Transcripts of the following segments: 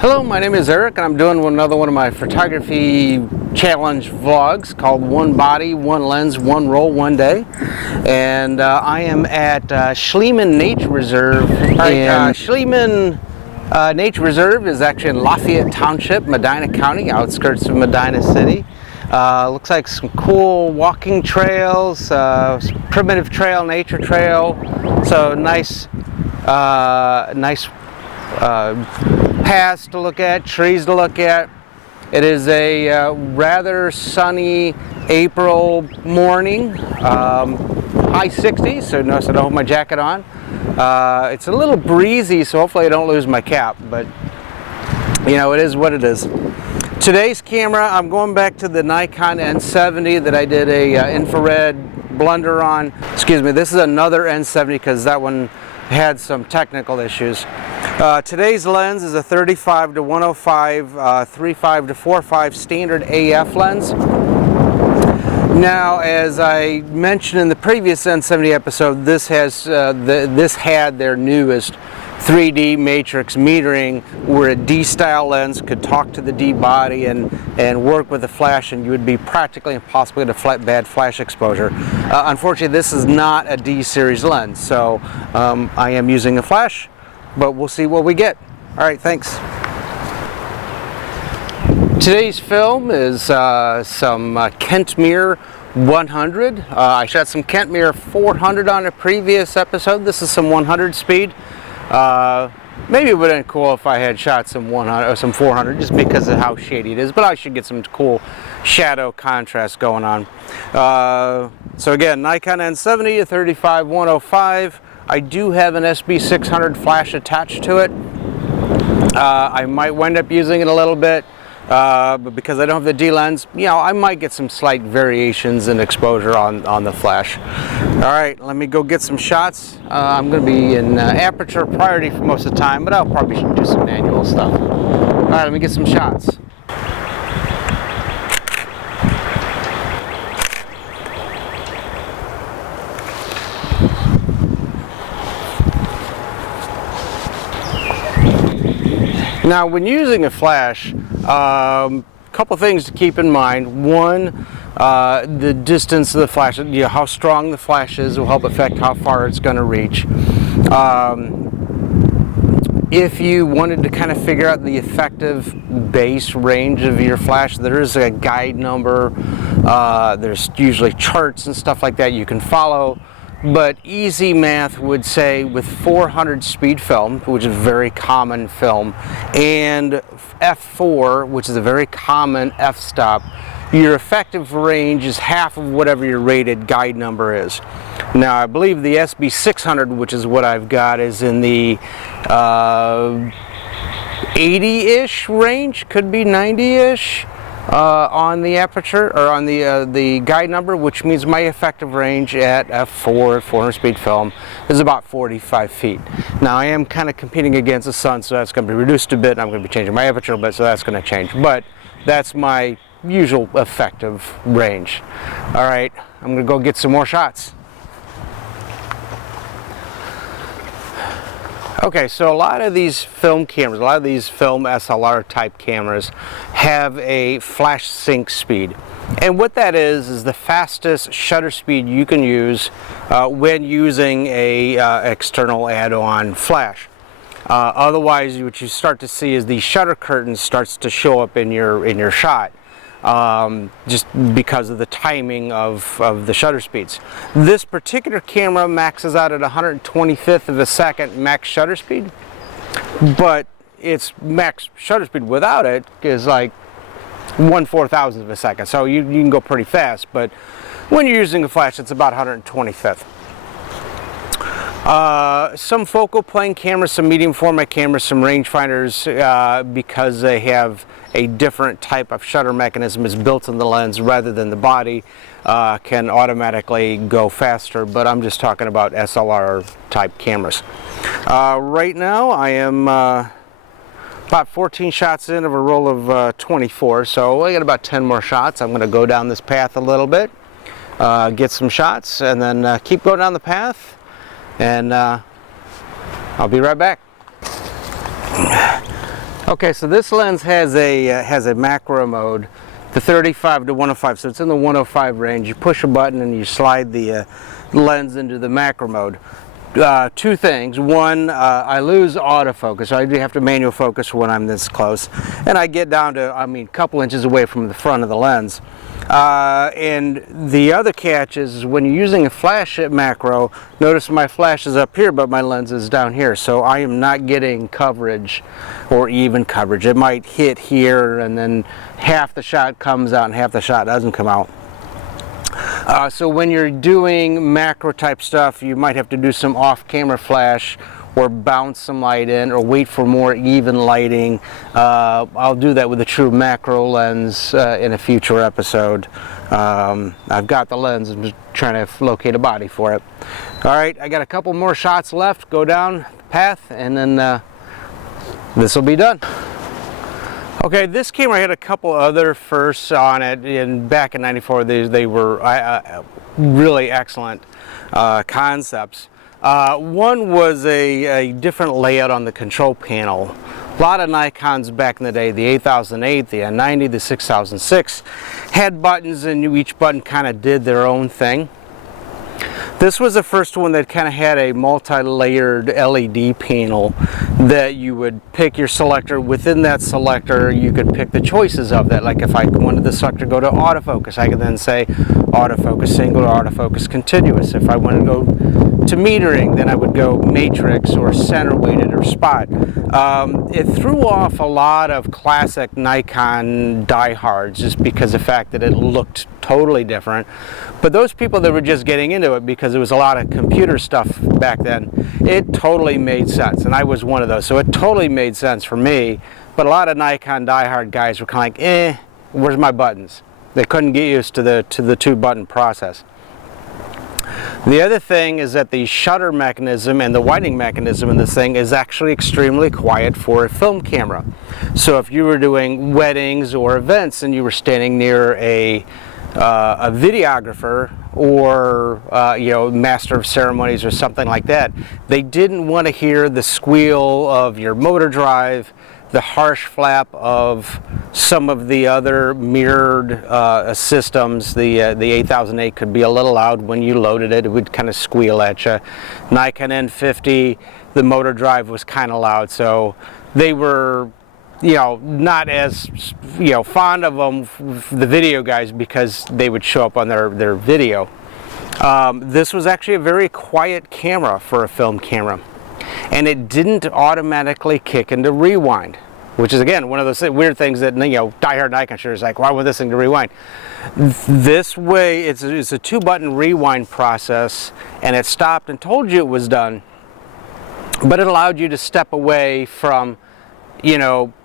Hello, my name is Eric and I'm doing another one of my photography challenge vlogs called One Body, One Lens, One Roll, One Day. And I am at Schliemann Nature Reserve. Schliemann Nature Reserve is actually in Lafayette Township, Medina County, outskirts of Medina City. Looks like some cool walking trails, primitive trail, nature trail. So nice paths to look at, trees to look at. It is a rather sunny April morning, high 60s, so notice I don't have my jacket on. It's a little breezy, so hopefully I don't lose my cap, but you know, it is what it is. Today's camera, I'm going back to the Nikon N70 that I did a infrared blunder on. Excuse me, this is another N70 because that one had some technical issues. Today's lens is a 35 to 105, 35 to 45 standard AF lens. Now, as I mentioned in the previous N70 episode, this had their newest 3D matrix metering, where a D-style lens could talk to the D body and work with the flash, and you would be practically impossible to get bad flash exposure. Unfortunately, this is not a D series lens, so I am using a flash, but we'll see what we get. All right, thanks. Today's film is some Kentmere 100. I shot some Kentmere 400 on a previous episode. This is some 100 speed. Maybe it would have been cool if I had shot some 100 or some 400 just because of how shady it is, but I should get some cool shadow contrast going on. So again, Nikon N70, a 35-105. I do have an SB600 flash attached to it. I might wind up using it a little bit, but because I don't have the D lens, you know, I might get some slight variations in exposure on the flash. All right, let me go get some shots. I'm going to be in aperture priority for most of the time, but I'll probably do some manual stuff. All right, let me get some shots. Now, when using a flash, couple things to keep in mind. One, the distance of the flash, you know, how strong the flash is will help affect how far it's going to reach. If you wanted to kind of figure out the effective base range of your flash, there is a guide number. There's usually charts and stuff like that you can follow. But easy math would say with 400 speed film, which is a very common film, and f4, which is a very common f-stop, your effective range is half of whatever your rated guide number is. Now, I believe the SB600, which is what I've got, is in the 80-ish range, could be 90-ish. On the aperture, or on the guide number, which means my effective range at f4, 400 speed film, is about 45 feet. Now, I am kind of competing against the sun, so that's going to be reduced a bit, and I'm going to be changing my aperture a bit, so that's going to change. But that's my usual effective range. All right, I'm going to go get some more shots. Okay, so a lot of these film cameras, a lot of these film SLR type cameras have a flash sync speed. And what that is the fastest shutter speed you can use when using a external add-on flash. Otherwise, what you start to see is the shutter curtain starts to show up in your shot. Just because of the timing of the shutter speeds. This particular camera maxes out at 125th of a second max shutter speed, but its max shutter speed without it is like 1/4000th of a second, so you can go pretty fast, but when you're using a flash it's about 125th. Some focal plane cameras, some medium format cameras, some rangefinders, because they have a different type of shutter mechanism is built in the lens rather than the body, can automatically go faster, but I'm just talking about SLR type cameras. Right now I am about 14 shots in of a roll of 24, so I got about 10 more shots. I'm going to go down this path a little bit, get some shots, and then keep going down the path, and I'll be right back. Okay, so this lens has a macro mode, the 35 to 105, so it's in the 105 range. You push a button and you slide the lens into the macro mode. Two things. One, I lose autofocus, so I do have to manual focus when I'm this close, and I get down to, a couple inches away from the front of the lens. And the other catch is when you're using a flash at macro, notice my flash is up here but my lens is down here, so I am not getting coverage or even coverage. It might hit here and then half the shot comes out and half the shot doesn't come out. So when you're doing macro type stuff, you might have to do some off-camera flash or bounce some light in or wait for more even lighting. I'll do that with a true macro lens in a future episode. I've got the lens, I'm just trying to locate a body for it. Alright, I got a couple more shots left, go down the path, and then this will be done. Okay, this camera had a couple other firsts on it, and back in '94 they were really excellent concepts. One was a different layout on the control panel. A lot of Nikons back in the day, the 8008, the N90, the 6006, had buttons and each button kind of did their own thing. This was the first one that kind of had a multi-layered LED panel that you would pick your selector. Within that selector, you could pick the choices of that. Like if I wanted the selector to go to autofocus, I could then say autofocus single or autofocus continuous. If I wanted to go to metering, then I would go matrix or center weighted or spot. It threw off a lot of classic Nikon diehards just because of the fact that it looked totally different. But those people that were just getting into it because there was a lot of computer stuff back then, it totally made sense, and I was one of those, so it totally made sense for me. But a lot of Nikon diehard guys were kind of like, where's my buttons? They couldn't get used to the two button process. The other thing is that the shutter mechanism and the widening mechanism in this thing is actually extremely quiet for a film camera. So if you were doing weddings or events and you were standing near a videographer or master of ceremonies or something like that, they didn't want to hear the squeal of your motor drive, the harsh flap of some of the other mirrored systems. The 8008 could be a little loud when you loaded it. It would kind of squeal at you. Nikon N70, the motor drive was kind of loud, so they were not as fond of them, the video guys, because they would show up on their video. This was actually a very quiet camera for a film camera, and it didn't automatically kick into rewind, which is again one of those weird things that diehard Nikon shooters like, why would this thing to rewind? This way, it's a 2-button rewind process, and it stopped and told you it was done, but it allowed you to step away from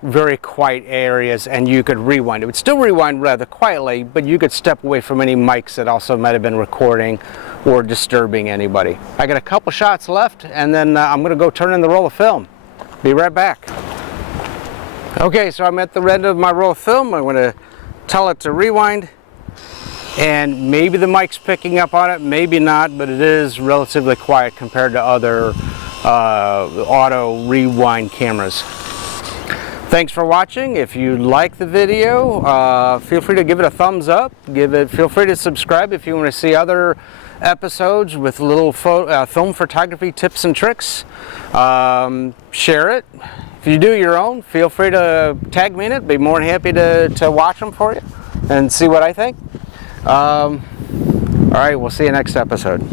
very quiet areas and you could rewind. It would still rewind rather quietly, but you could step away from any mics that also might have been recording or disturbing anybody. I got a couple shots left, and then I'm going to go turn in the roll of film. Be right back. Okay, so I'm at the end of my roll of film. I'm going to tell it to rewind, and maybe the mic's picking up on it, maybe not, but it is relatively quiet compared to other auto rewind cameras. Thanks for watching. If you like the video, feel free to give it a thumbs up. Feel free to subscribe if you want to see other episodes with little film photography tips and tricks. Share it. If you do your own, feel free to tag me in it. Be more than happy to watch them for you and see what I think. All right, we'll see you next episode.